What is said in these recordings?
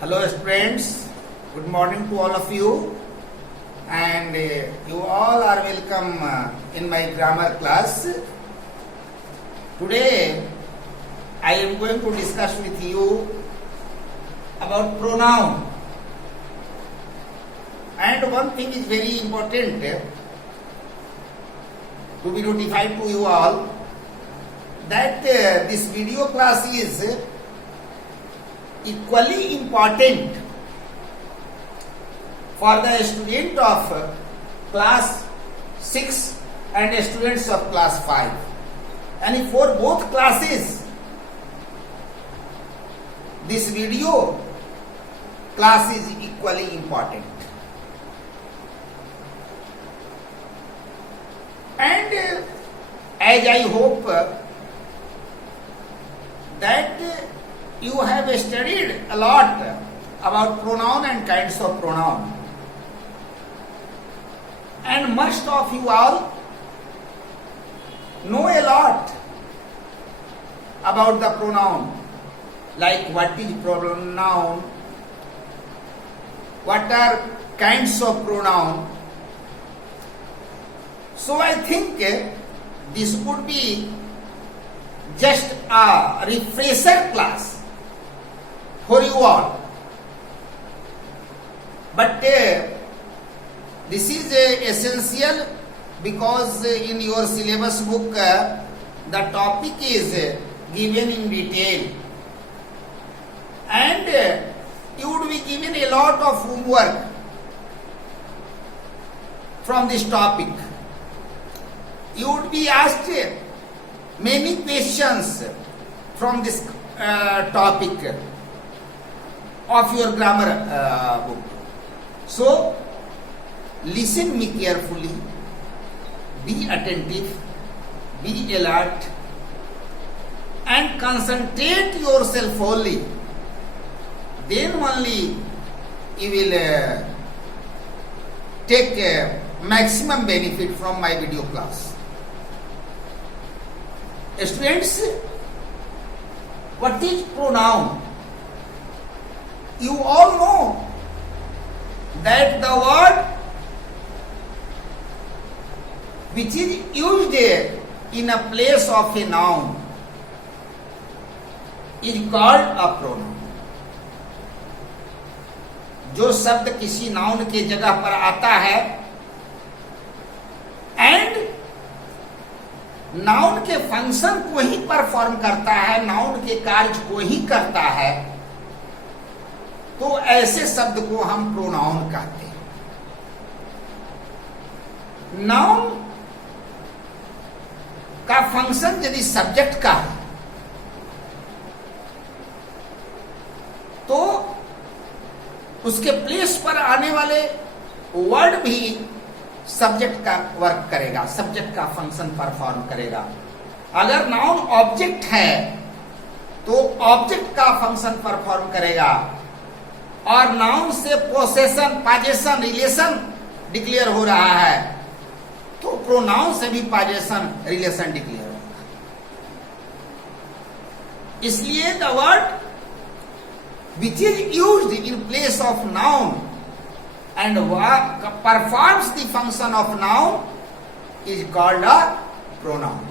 Hello students, good morning to all of you and you all are welcome in my grammar class. Today I am going to discuss with you about pronoun, and one thing is very important to be notified to you all that this video class is equally important for the student of class 6 and students of class 5, and for both classes this video class is equally important. And as I hope that you have studied a lot about pronoun and kinds of pronoun, and most of you all know a lot about the pronoun, like what is pronoun, what are kinds of pronoun. So I think this would be just a refresher class for you all, but this is essential because in your syllabus book the topic is given in detail, and you would be given a lot of homework from this topic. You would be asked many questions from this topic of your grammar book. So listen me carefully, be attentive, be alert, and concentrate yourself only. Then only you will take maximum benefit from my video class. Students, what is pronoun? You all know that the word which is used in a place of a noun is called a pronoun. जो शब्द किसी noun के जगह पर आता है and noun के function को ही परफॉर्म करता है, नाउन के कार्य को ही करता है, तो ऐसे शब्द को हम प्रोनाउन कहते हैं. नाउन का फंक्शन यदि सब्जेक्ट का है तो उसके प्लेस पर आने वाले वर्ड भी सब्जेक्ट का वर्क करेगा, सब्जेक्ट का फंक्शन परफॉर्म करेगा. अगर नाउन ऑब्जेक्ट है तो ऑब्जेक्ट का फंक्शन परफॉर्म करेगा, और नाउन से पोसेशन, पॉजेशन, रिलेशन डिक्लेयर हो रहा है तो प्रोनाउन से भी पॉजेशन, रिलेशन डिक्लेयर होगा. इसलिए the word which is used in place of noun and performs the function of noun is called a pronoun.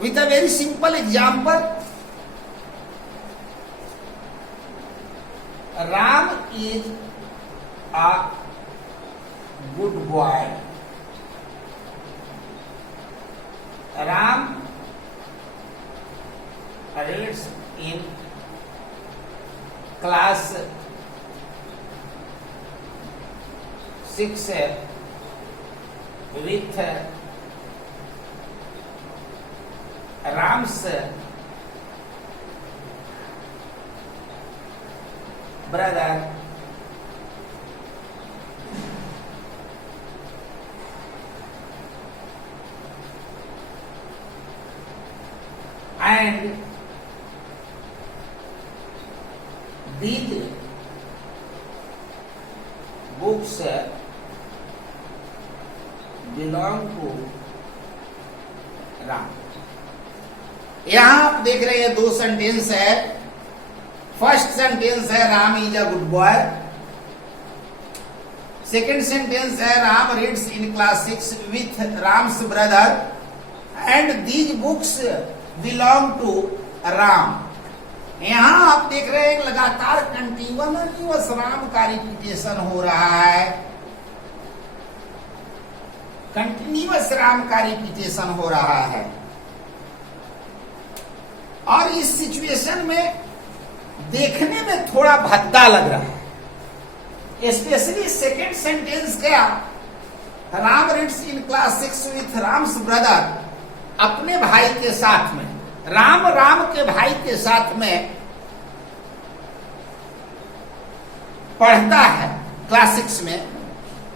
With a very simple example, Ram is a good boy. Ram reads in class 6 with Ram's brother and these books belong to Ram. यहां आप देख रहे हैं दो sentence है. First sentence है Ram is a good boy. Second sentence है Ram reads in class 6 with Ram's brother and these books belong to Ram. यहां आप देख रहे हैं लगातार कंटिन्यूअस राम का रिपीटेशन हो रहा है, कंटिन्यूअस राम का रिपीटेशन हो रहा है। और इस सिचुएशन में देखने में थोड़ा भद्दा लग रहा है, स्पेशली सेकेंड सेंटेंस क्या, Ram reads in class 6 with Ram's brother, अपने भाई के साथ में, राम के भाई के साथ में पढ़ता है क्लास 6 में।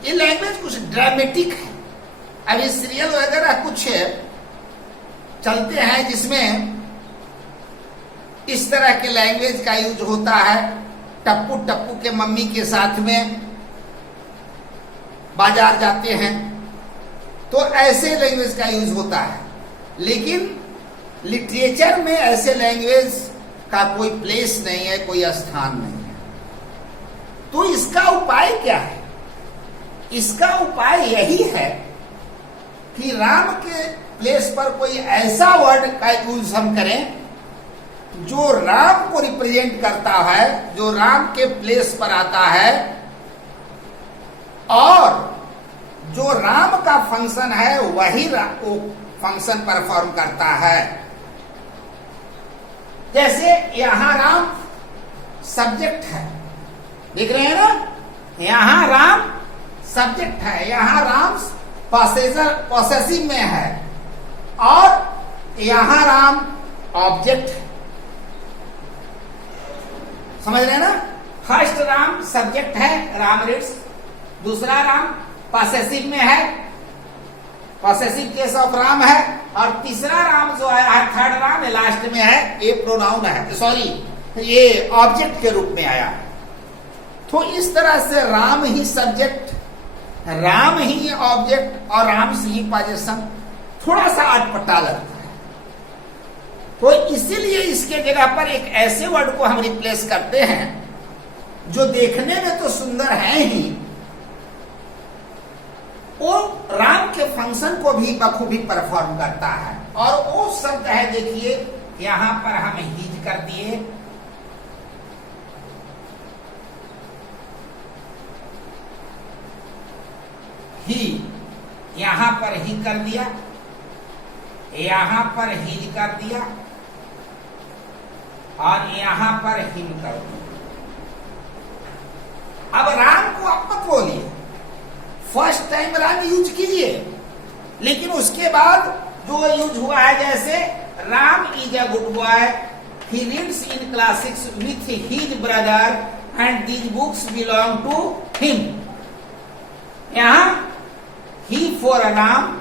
ये लैंग्वेज कुछ ड्रामेटिक है। अभी सीरियल वगैरह कुछ चलते हैं जिसमें इस तरह के लैंग्वेज का यूज होता है। टप्पू के मम्मी के साथ में बाजार जाते हैं तो ऐसे लैंग्वेज का यूज होता है, लेकिन लिटरेचर में ऐसे लैंग्वेज का कोई प्लेस नहीं है, कोई स्थान नहीं है। तो इसका उपाय क्या है? इसका उपाय यही है कि राम के प्लेस पर कोई ऐसा वर्ड का यूज हम करें जो राम को रिप्रेजेंट करता है, जो राम के प्लेस पर आता है और जो राम का फंक्शन है वही वो फंक्शन परफॉर्म करता है। जैसे यहां राम सब्जेक्ट है, देख रहे हैं ना, यहां राम सब्जेक्ट है, यहां राम पॉसेसिव में है और यहां राम ऑब्जेक्ट है। समझ रहे हैं ना? फर्स्ट राम सब्जेक्ट है, राम रीड्स, दूसरा राम पॉसेसिव में है, पॉसेसिव केस ऑफ राम है, और तीसरा राम जो है, थर्ड राम लास्ट में है, ये प्रोनाउन है, सॉरी ये ऑब्जेक्ट के रूप में आया है। तो इस तरह से राम ही सब्जेक्ट, राम ही ऑब्जेक्ट और राम से ही पोजीशन थोड़ा सा अटपटा लगता है। तो इसीलिए इसके जगह पर एक ऐसे वर्ड को हम रिप्लेस करते हैं जो देखने में तो सुंदर है ही, वो राम के फंक्शन को भी बखूबी परफॉर्म करता है। और वो शब्द है, देखिए यहां पर हम हीज कर दिए, ही, यहां पर ही कर दिया, यहां पर हीज कर दिया और यहां पर हिम कर दिया। अब राम को आप मत बोलिए, फर्स्ट टाइम राम यूज कीजिए, लेकिन उसके बाद जो यूज हुआ है, जैसे Ram is a good boy, he reads in class 6 with his brother and these books belong to him. यहां he for Ram,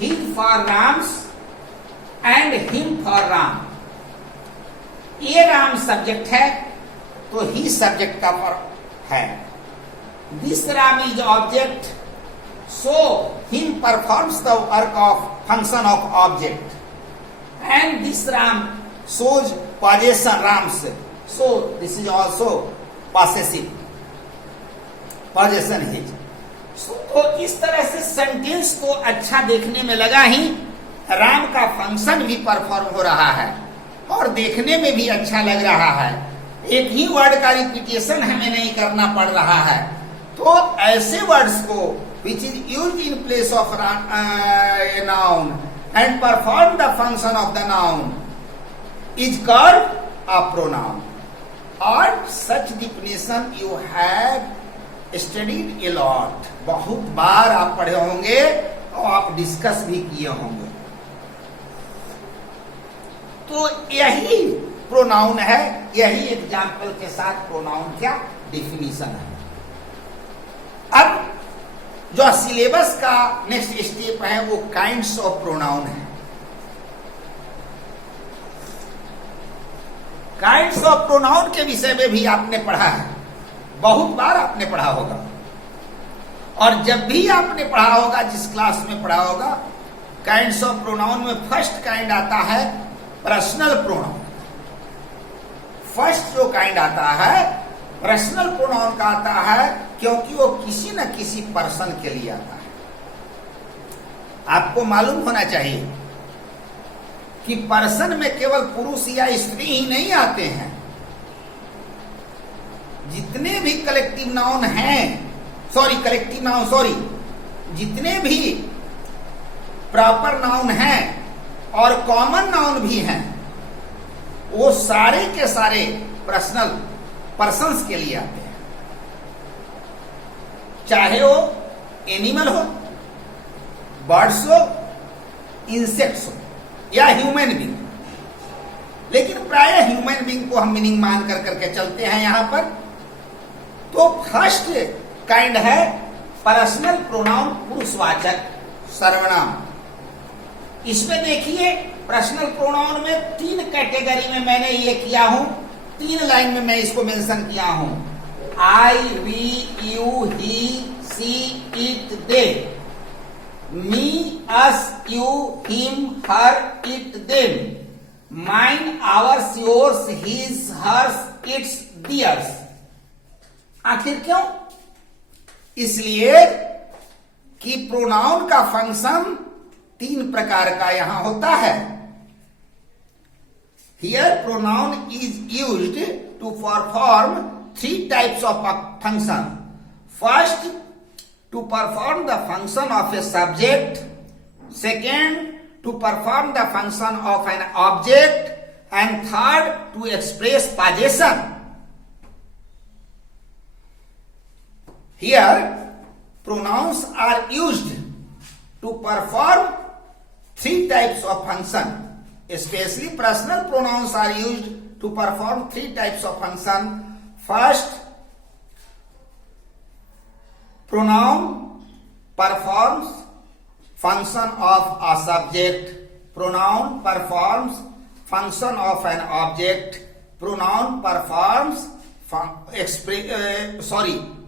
his for Ram's and him for Ram. ये राम सब्जेक्ट है तो ही सब्जेक्ट का फर्क है। This Ram is object, so him performs the work of function of object, and this Ram shows possession Rams, so this is also possessive, possession his. तो इस तरह से सेंटेंस तो अच्छा देखने में लगा ही, राम का फंक्शन भी परफॉर्म हो रहा है और देखने में भी अच्छा लग रहा है। एक ही वर्ड का रिपीटेशन हमें नहीं करना पड़ रहा है। तो ऐसे वर्ड्स को which is used in place of a noun and perform the function of the noun is called a pronoun. और such definition you have studied a lot. बहुत बार आप पढ़े होंगे और आप डिस्कस भी किए होंगे। तो यही प्रोनाउन है, यही एग्जाम्पल के साथ प्रोनाउन क्या डिफिनीशन है। अब जो सिलेबस का नेक्स्ट स्टेप है वो काइंड्स ऑफ प्रोनाउन है। काइंड्स ऑफ प्रोनाउन के विषय में भी आपने पढ़ा है, बहुत बार आपने पढ़ा होगा, और जब भी आपने पढ़ा होगा, जिस क्लास में पढ़ा होगा, काइंड्स ऑफ प्रोनाउन में फर्स्ट काइंड आता है पर्सनल प्रोनाउन। फर्स्ट जो काइंड आता है पर्सनल प्रोनाउन का आता है, क्योंकि वो किसी न किसी पर्सन के लिए आता है। आपको मालूम होना चाहिए कि पर्सन में केवल पुरुष या स्त्री ही नहीं आते हैं। जितने भी कलेक्टिव नाउन हैं, जितने भी प्रॉपर नाउन हैं और कॉमन नाउन भी हैं, वो सारे के सारे पर्सनल पर्सन्स के लिए आते हैं। चाहे वो एनिमल हो, बर्ड्स हो, इंसेक्ट्स हो या ह्यूमन बीइंग, लेकिन प्राय ह्यूमन बीइंग को हम मीनिंग मान कर करके चलते हैं यहां पर। तो फर्स्ट काइंड है पर्सनल प्रोनाउन पुरुषवाचक सर्वनाम। इसमें देखिए पर्सनल प्रोनाउन में 3 कैटेगरी में मैंने ये किया हूं, 3 लाइन में मैं इसको मेंशन किया हूं। I, we, you, he, she, it, they. Me, us, you, him, her, it, them. Mine, ours, yours, his, hers, its, theirs. आखिर क्यों? इसलिए कि प्रोनाउन का फंक्शन 3 प्रकार का यहां होता है। Here pronoun is used to perform 3 types of function. First, to perform the function of a subject. Second, to perform the function of an object. And third, to express possession. Here, pronouns are used to perform 3 types of function. Especially personal pronouns are used to perform 3 types of function. First, pronoun performs function of a subject. Pronoun performs function of an object. Pronoun performs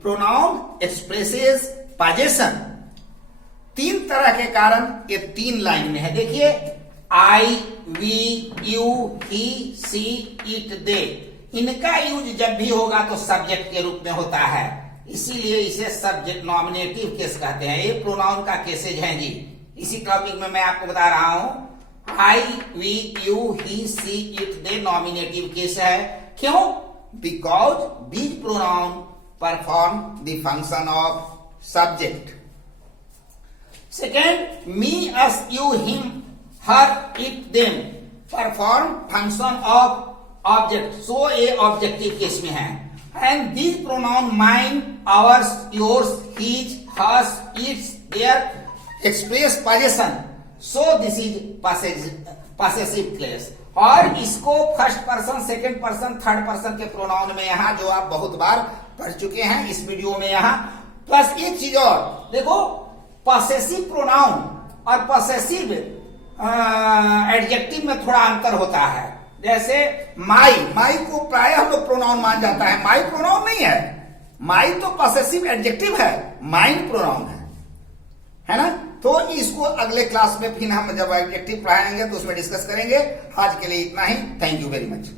pronoun expresses possession. 3 तरह के कारण ये 3 line में है। देखिए, I, we, you, he, she, it, they. इनका use जब भी होगा तो सब्जेक्ट के रूप में होता है, इसीलिए इसे सब्जेक्ट नॉमिनेटिव केस कहते हैं। ये प्रोनाउन का केसेज है जी। इसी टॉपिक में मैं आपको बता रहा हूं, I, we, you, he, she, it, they nominative case है। क्यों? Because these pronoun perform the function of subject. Second, me, us, you, him, her, it, them perform function of object. So a objective case में है। And these pronoun mine, ours, yours, his, hers, its, their express possession. So this is possessive case. और इसको first person, second person, third person के pronoun में यहाँ जो आप बहुत बार पढ़ चुके हैं इस वीडियो में यहाँ। प्लस एक चीज और देखो, पॉसेसिव प्रोनाउन और पॉसेसिव एडजेक्टिव में थोड़ा अंतर होता है। जैसे माई को प्राय हम लोग प्रोनाउन मान जाता है, माई प्रोनाउन नहीं है। माई तो पॉसेसिव एडजेक्टिव है, माइन प्रोनाउन है ना। तो इसको अगले क्लास में फिर हम जब एडजेक्टिव पढ़ाएंगे तो उसमें डिस्कस करेंगे। आज के लिए इतना ही। Thank you very much.